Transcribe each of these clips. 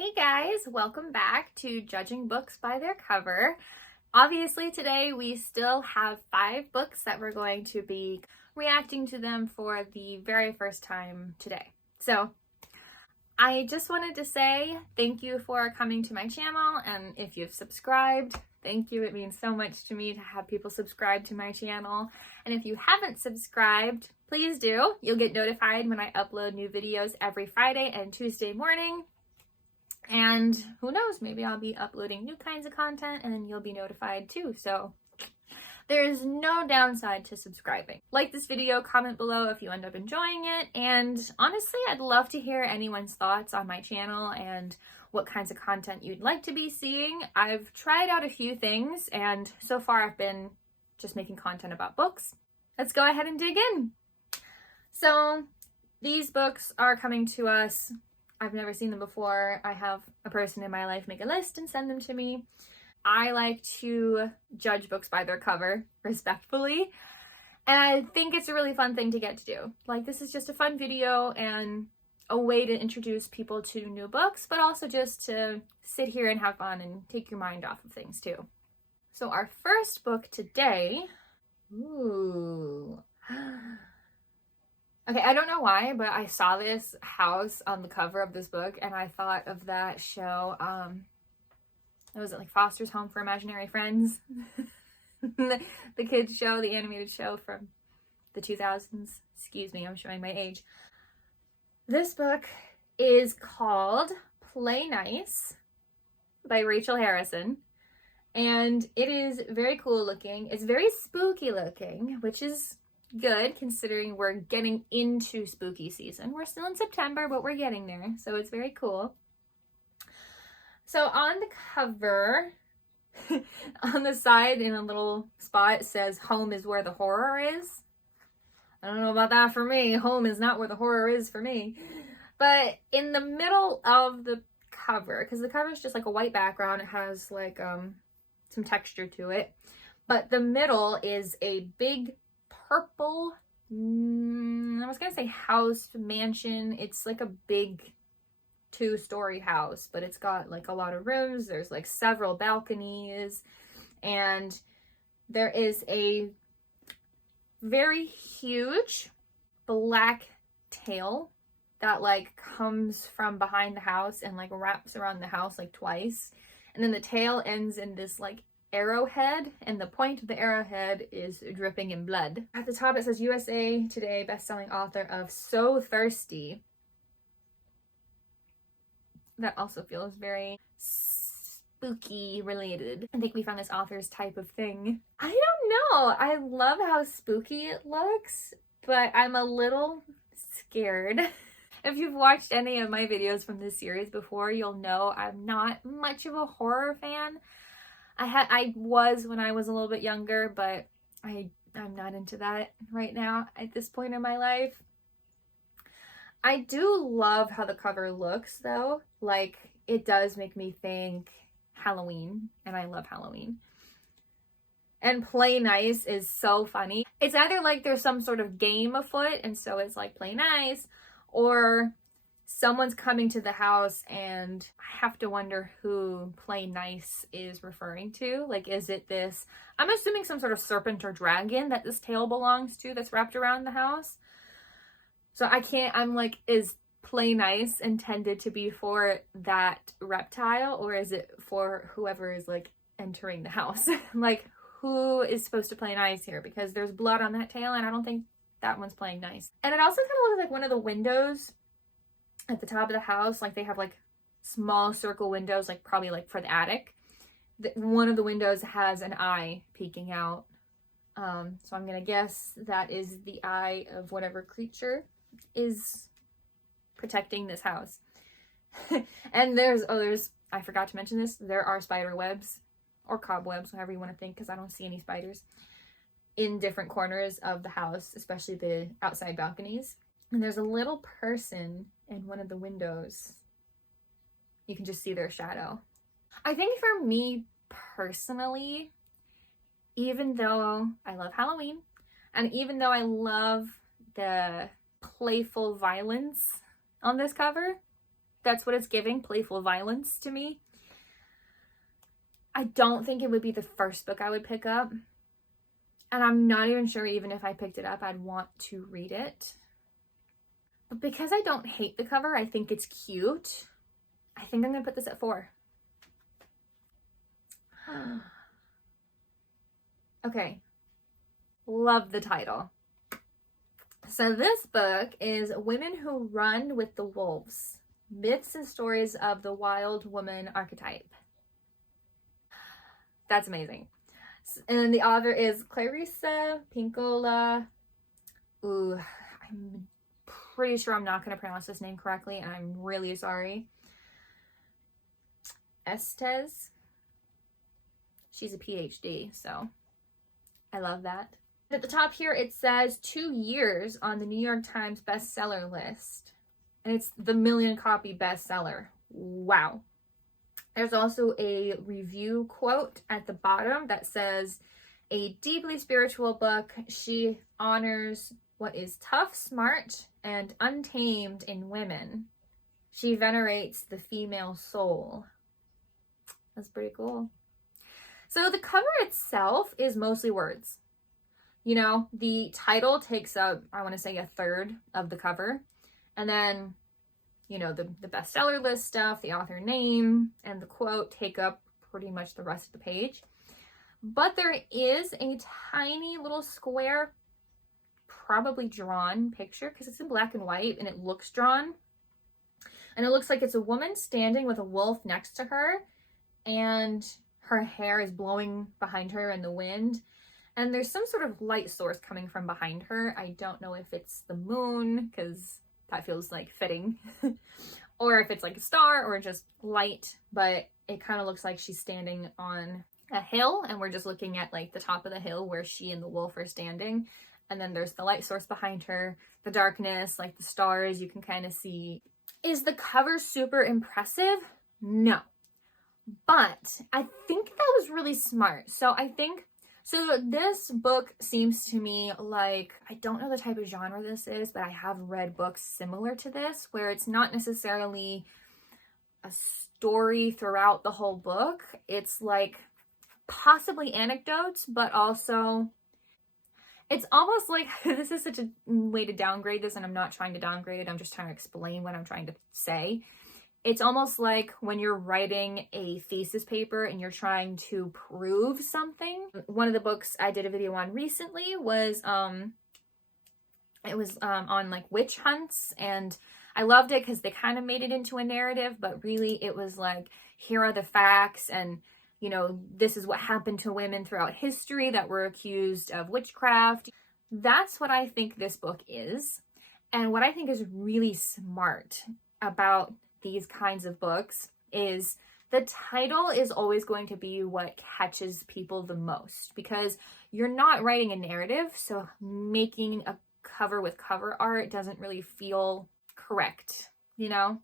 Hey guys, welcome back to Judging Books by Their Cover. Obviously today we still have 5 books that we're going to be reacting to them for the very first time today. So I just wanted to say thank you for coming to my channel, and if you've subscribed, thank you. It means so much to me to have people subscribe to my channel. And if you haven't subscribed, please do. You'll get notified when I upload new videos every Friday and Tuesday morning. And who knows, maybe I'll be uploading new kinds of content and then you'll be notified too. So there is no downside to subscribing. Like this video, comment below if you end up enjoying it. And honestly, I'd love to hear anyone's thoughts on my channel and what kinds of content you'd like to be seeing. I've tried out a few things and so far I've been just making content about books. Let's go ahead and dig in. So these books are coming to us. I've never seen them before. I have a person in my life make a list and send them to me. I like to judge books by their cover, respectfully. And I think it's a really fun thing to get to do. Like, this is just a fun video and a way to introduce people to new books, but also just to sit here and have fun and take your mind off of things too. So our first book today, okay, I don't know why, but I saw this house on the cover of this book and I thought of that show, was it like Foster's Home for Imaginary Friends? the kids show, the animated show from the 2000s. Excuse me, I'm showing my age. This book is called Play Nice by Rachel Harrison. And it is very cool looking. It's very spooky looking, which is good considering we're getting into spooky season. We're still in September, but we're getting there, so it's very cool. So on the cover, on the side in a little spot, it says home is where the horror is. I don't know about that for me. Home is not where the horror is for me. But in the middle of the cover, because the cover is just like a white background, it has like some texture to it, but the middle is a big purple, I was gonna say house, mansion. It's like a big 2-story house, but it's got like a lot of rooms. There's like several balconies, and there is a very huge black tail that like comes from behind the house and like wraps around the house like twice, and then the tail ends in this like arrowhead, and the point of the arrowhead is dripping in blood. At the top it says USA Today bestselling author of So Thirsty. That also feels very spooky related. I think we found this author's type of thing. I don't know. I love how spooky it looks, but I'm a little scared. If you've watched any of my videos from this series before, you'll know I'm not much of a horror fan. I was when I was a little bit younger, but I'm not into that right now at this point in my life. I do love how the cover looks though. Like, it does make me think Halloween, and I love Halloween. And Play Nice is so funny. It's either like there's some sort of game afoot, and so it's like Play Nice, or someone's coming to the house and I have to wonder who Play Nice is referring to. Like, is it this, I'm assuming some sort of serpent or dragon that this tail belongs to that's wrapped around the house. So I'm like, is Play Nice intended to be for that reptile, or is it for whoever is like entering the house? Like, who is supposed to play nice here? Because there's blood on that tail and I don't think that one's playing nice. And it also kind of looks like one of the windows at the top of the house, like they have like small circle windows, like probably like for the attic. One of the windows has an eye peeking out. So I'm gonna guess that is the eye of whatever creature is protecting this house. And I forgot to mention this, there are spider webs or cobwebs, however you want to think, because I don't see any spiders in different corners of the house, especially the outside balconies. And there's a little person in one of the windows. You can just see their shadow. I think for me personally, even though I love Halloween, and even though I love the playful violence on this cover, that's what it's giving, playful violence to me. I don't think it would be the first book I would pick up. And I'm not even sure even if I picked it up, I'd want to read it. But because I don't hate the cover, I think it's cute. I think I'm going to put this at 4. Okay. Love the title. So this book is Women Who Run with the Wolves: Myths and Stories of the Wild Woman Archetype. That's amazing. And the author is Clarissa Pinkola. Ooh, I'm pretty sure I'm not going to pronounce this name correctly, and I'm really sorry. Estes. She's a PhD, so I love that. At the top here, it says 2 years on the New York Times bestseller list. And it's the 1 million copy bestseller. Wow. There's also a review quote at the bottom that says, a deeply spiritual book. She honors what is tough, smart, and untamed in women. She venerates the female soul. That's pretty cool. So the cover itself is mostly words. You know, the title takes up, I want to say, 1/3 of the cover. And then, you know, the bestseller list stuff, the author name, and the quote take up pretty much the rest of the page. But there is a tiny little square, probably drawn picture, because it's in black and white and it looks drawn. And it looks like it's a woman standing with a wolf next to her, and her hair is blowing behind her in the wind. And there's some sort of light source coming from behind her. I don't know if it's the moon, because that feels like fitting, or if it's like a star or just light, but it kind of looks like she's standing on a hill, and we're just looking at like the top of the hill where she and the wolf are standing. And then there's the light source behind her, the darkness, like the stars you can kind of see. Is the cover super impressive? No. But I think that was really smart. So this book seems to me like, I don't know the type of genre this is, but I have read books similar to this, where it's not necessarily a story throughout the whole book. It's like possibly anecdotes, but also it's almost like, this is such a way to downgrade this, and I'm not trying to downgrade it, I'm just trying to explain what I'm trying to say. It's almost like when you're writing a thesis paper and you're trying to prove something. One of the books I did a video on recently was on like witch hunts, and I loved it because they kind of made it into a narrative, but really it was like, here are the facts, and you know, this is what happened to women throughout history that were accused of witchcraft. That's what I think this book is. And what I think is really smart about these kinds of books is the title is always going to be what catches people the most, because you're not writing a narrative, so making a cover with cover art doesn't really feel correct, you know?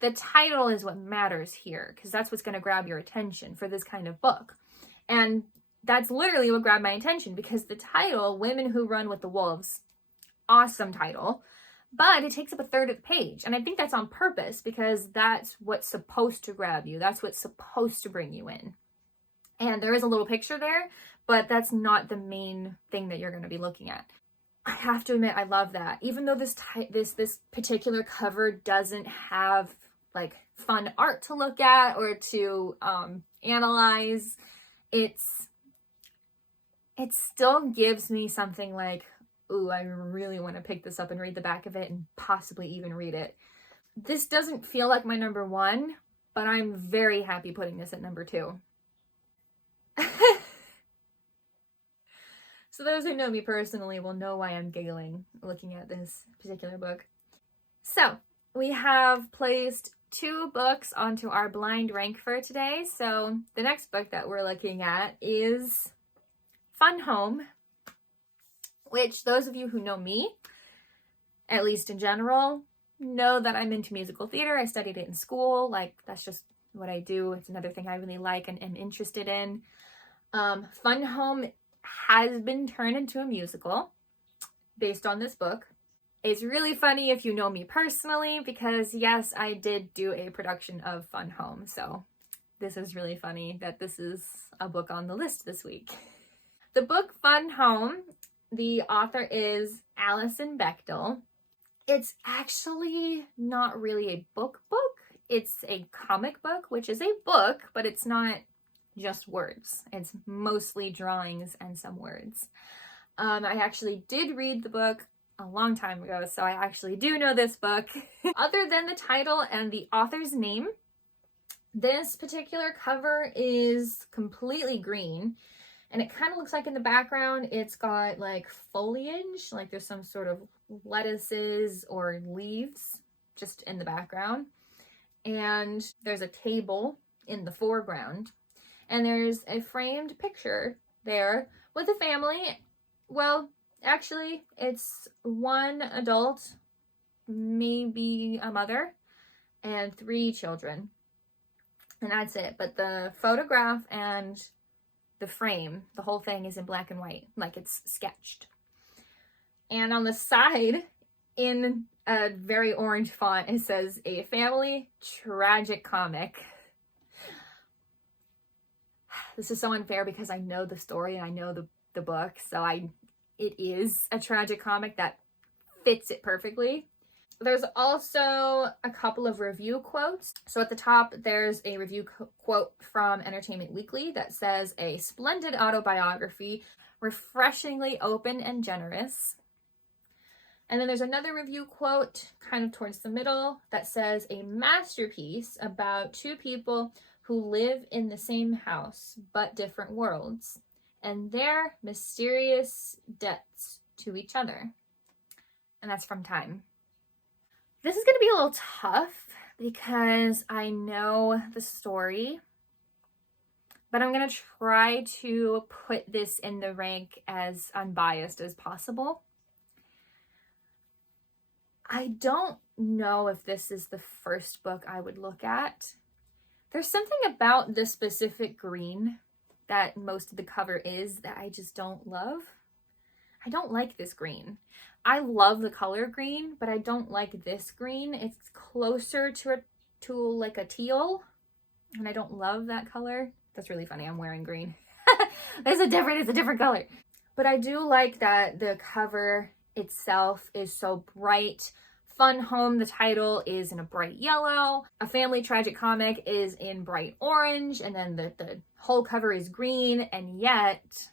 The title is what matters here, because that's what's going to grab your attention for this kind of book. And that's literally what grabbed my attention, because the title, Women Who Run with the Wolves, awesome title, but it takes up 1/3 of the page. And I think that's on purpose, because that's what's supposed to grab you. That's what's supposed to bring you in. And there is a little picture there, but that's not the main thing that you're going to be looking at. I have to admit, I love that. Even though this particular cover doesn't have like fun art to look at or to analyze, it still gives me something like, ooh, I really want to pick this up and read the back of it and possibly even read it. This doesn't feel like my number 1, but I'm very happy putting this at number 2. So those who know me personally will know why I'm giggling looking at this particular book. So we have placed 2 books onto our blind rank for today. So the next book that we're looking at is Fun Home, which those of you who know me, at least in general, know that I'm into musical theater. I studied it in school. Like, that's just what I do. It's another thing I really like and am interested in. Fun Home has been turned into a musical based on this book. It's really funny if you know me personally, because yes, I did do a production of Fun Home, so this is really funny that this is a book on the list this week. The book Fun Home, the author is Alison Bechdel. It's actually not really a book. It's a comic book, which is a book, but it's not just words. It's mostly drawings and some words. I actually did read the book a long time ago, so I actually do know this book. Other than the title and the author's name, this particular cover is completely green, and it kind of looks like in the background it's got like foliage, like there's some sort of lettuces or leaves just in the background, and there's a table in the foreground, and there's a framed picture there with a family. Well, actually, it's one adult, maybe a mother, and 3 children. And that's it. But the photograph and the frame, the whole thing is in black and white, like it's sketched. And on the side, in a very orange font, it says, "A family tragic comic." This is so unfair because I know the story and I know the book, so it is a tragic comic that fits it perfectly. There's also a couple of review quotes. So at the top, there's a review quote from Entertainment Weekly that says, "A splendid autobiography, refreshingly open and generous." And then there's another review quote kind of towards the middle that says, "A masterpiece about 2 people who live in the same house but different worlds, and their mysterious debts to each other." And that's from Time. This is going to be a little tough because I know the story, but I'm going to try to put this in the rank as unbiased as possible. I don't know if this is the first book I would look at. There's something about the specific green that most of the cover is that I just don't love. I don't like this green. I love the color green, but I don't like this green. It's closer to like a teal, and I don't love that color. That's really funny. I'm wearing green. It's a different color. But I do like that the cover itself is so bright. Fun Home, the title, is in a bright yellow. A family tragic comic is in bright orange, and then the whole cover is green, and yet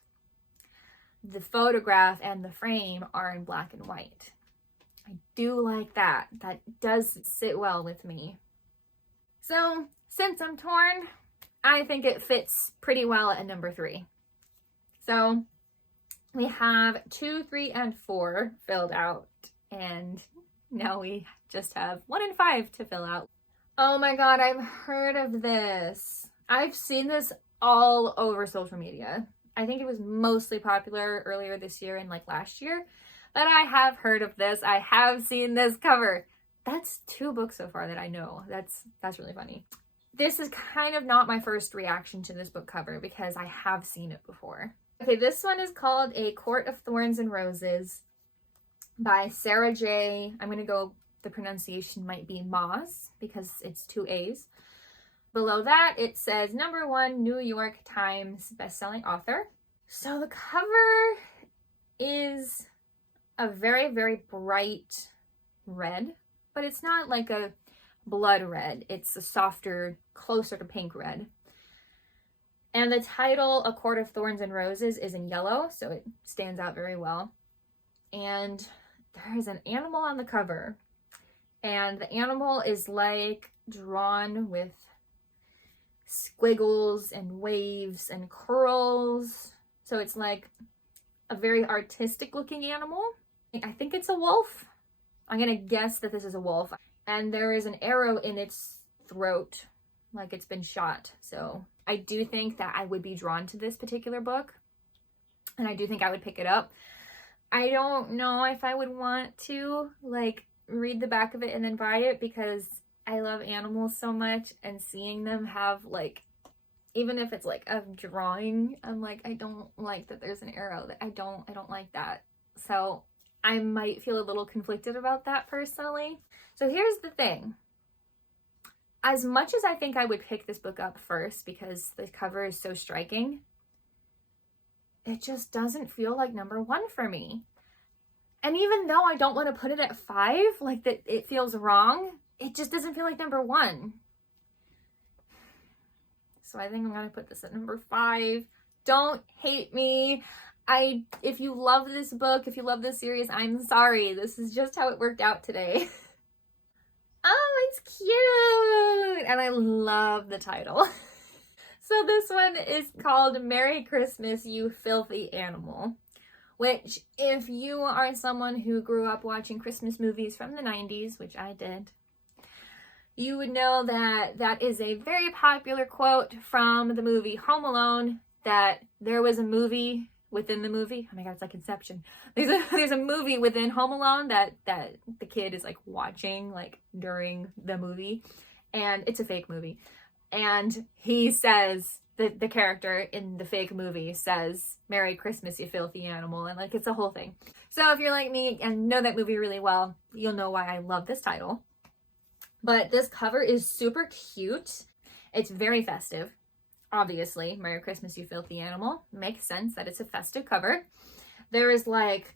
the photograph and the frame are in black and white. I do like that. That does sit well with me. So, since I'm torn, I think it fits pretty well at number 3. So, we have 2, 3, and 4 filled out, and now we just have 1 and 5 to fill out. Oh my god, I've heard of this. I've seen this all over social media. I think it was mostly popular earlier this year and like last year, but I have heard of this. I have seen this cover. That's 2 books so far that I know. That's really funny. This is kind of not my first reaction to this book cover because I have seen it before. Okay, this one is called A Court of Thorns and Roses by Sarah J. I'm going to go, the pronunciation might be Maas because it's 2 A's. Below that, it says number 1 New York Times bestselling author. So the cover is a very, very bright red, but it's not like a blood red. It's a softer, closer to pink red. And the title, A Court of Thorns and Roses, is in yellow, so it stands out very well. And there is an animal on the cover, and the animal is like drawn with squiggles and waves and curls. So it's like a very artistic looking animal. I think it's a wolf. I'm gonna guess that this is a wolf. And there is an arrow in its throat, like it's been shot. So I do think that I would be drawn to this particular book, and I do think I would pick it up. I don't know if I would want to like read the back of it and then buy it because I love animals so much, and seeing them have like, even if it's like a drawing, I'm like, I don't like that there's an arrow. I don't like that. So I might feel a little conflicted about that personally. So here's the thing. As much as I think I would pick this book up first because the cover is so striking, it just doesn't feel like number one for me. And even though I don't want to put it at 5, like that it feels wrong, it just doesn't feel like number one. So I think I'm going to put this at number 5. Don't hate me. If you love this book, if you love this series, I'm sorry. This is just how it worked out today. Oh, it's cute! And I love the title. So this one is called Merry Christmas, You Filthy Animal. Which, if you are someone who grew up watching Christmas movies from the 90s, which I did, you would know that that is a very popular quote from the movie Home Alone, that there was a movie within the movie. Oh my god, it's like Inception. There's a movie within Home Alone that the kid is like watching like during the movie, and it's a fake movie. And he says, the character in the fake movie says, "Merry Christmas, you filthy animal," and like it's a whole thing. So if you're like me and know that movie really well, you'll know why I love this title. But this cover is super cute. It's very festive. Obviously, Merry Christmas, You Filthy Animal. Makes sense that it's a festive cover. There is like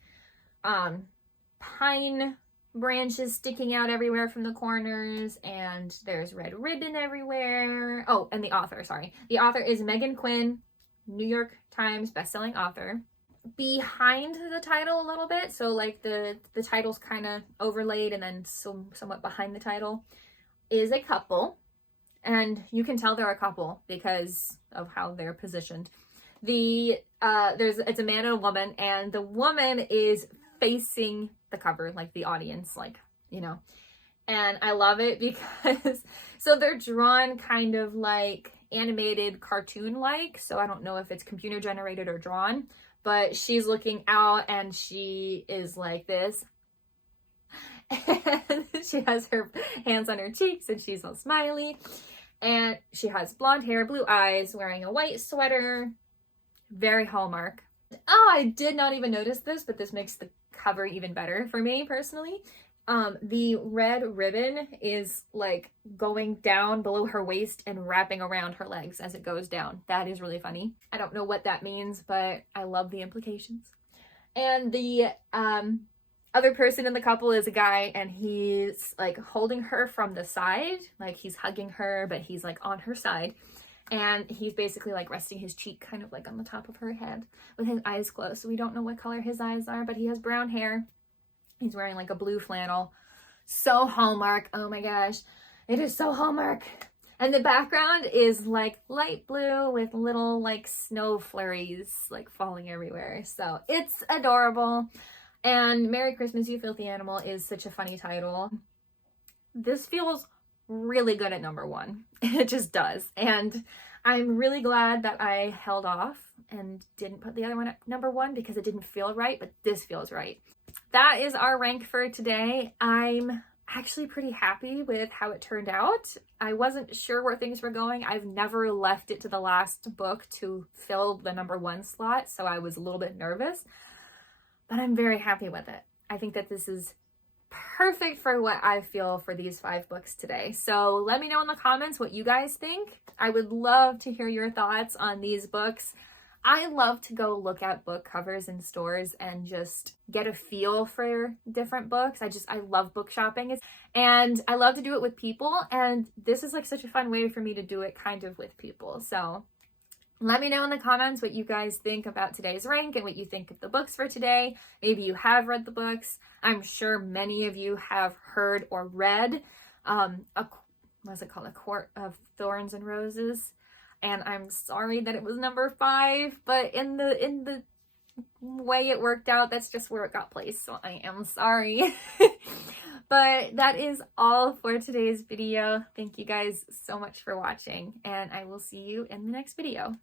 pine branches sticking out everywhere from the corners, and there's red ribbon everywhere. Oh, and the author is Megan Quinn, New York Times bestselling author. Behind the title a little bit, so like the title's kind of overlaid and then somewhat behind the title, is a couple. And you can tell they're a couple because of how they're positioned. It's a man and a woman, and the woman is facing the cover, like the audience, like, you know. And I love it because, so they're drawn kind of like animated cartoon-like, so I don't know if it's computer generated or drawn, but she's looking out and she is like this. And she has her hands on her cheeks and she's all smiley. And she has blonde hair, blue eyes, wearing a white sweater. Very Hallmark. Oh, I did not even notice this, but this makes the cover even better for me personally. The red ribbon is like going down below her waist and wrapping around her legs as it goes down. That is really funny. I don't know what that means, but I love the implications. And the other person in the couple is a guy, and he's like holding her from the side, like he's hugging her, but he's like on her side, and he's basically like resting his cheek kind of like on the top of her head with his eyes closed. So we don't know what color his eyes are, but he has brown hair. He's wearing like a blue flannel. So Hallmark. Oh my gosh, it is so Hallmark. And the background is like light blue with little like snow flurries like falling everywhere. So it's adorable. And Merry Christmas, You Filthy Animal is such a funny title. This feels really good at number 1. It just does. And I'm really glad that I held off and didn't put the other one at number 1 because it didn't feel right, but this feels right. That is our rank for today. I'm actually pretty happy with how it turned out. I wasn't sure where things were going. I've never left it to the last book to fill the number 1 slot, so I was a little bit nervous. But I'm very happy with it. I think that this is perfect for what I feel for these 5 books today. So let me know in the comments what you guys think. I would love to hear your thoughts on these books. I love to go look at book covers in stores and just get a feel for different books. I love book shopping, and I love to do it with people. And this is like such a fun way for me to do it kind of with people. So let me know in the comments what you guys think about today's rank and what you think of the books for today. Maybe you have read the books. I'm sure many of you have heard or read what's it called? A Court of Thorns and Roses. And I'm sorry that it was number 5, but in the way it worked out, that's just where it got placed. So I am sorry. But that is all for today's video. Thank you guys so much for watching, and I will see you in the next video.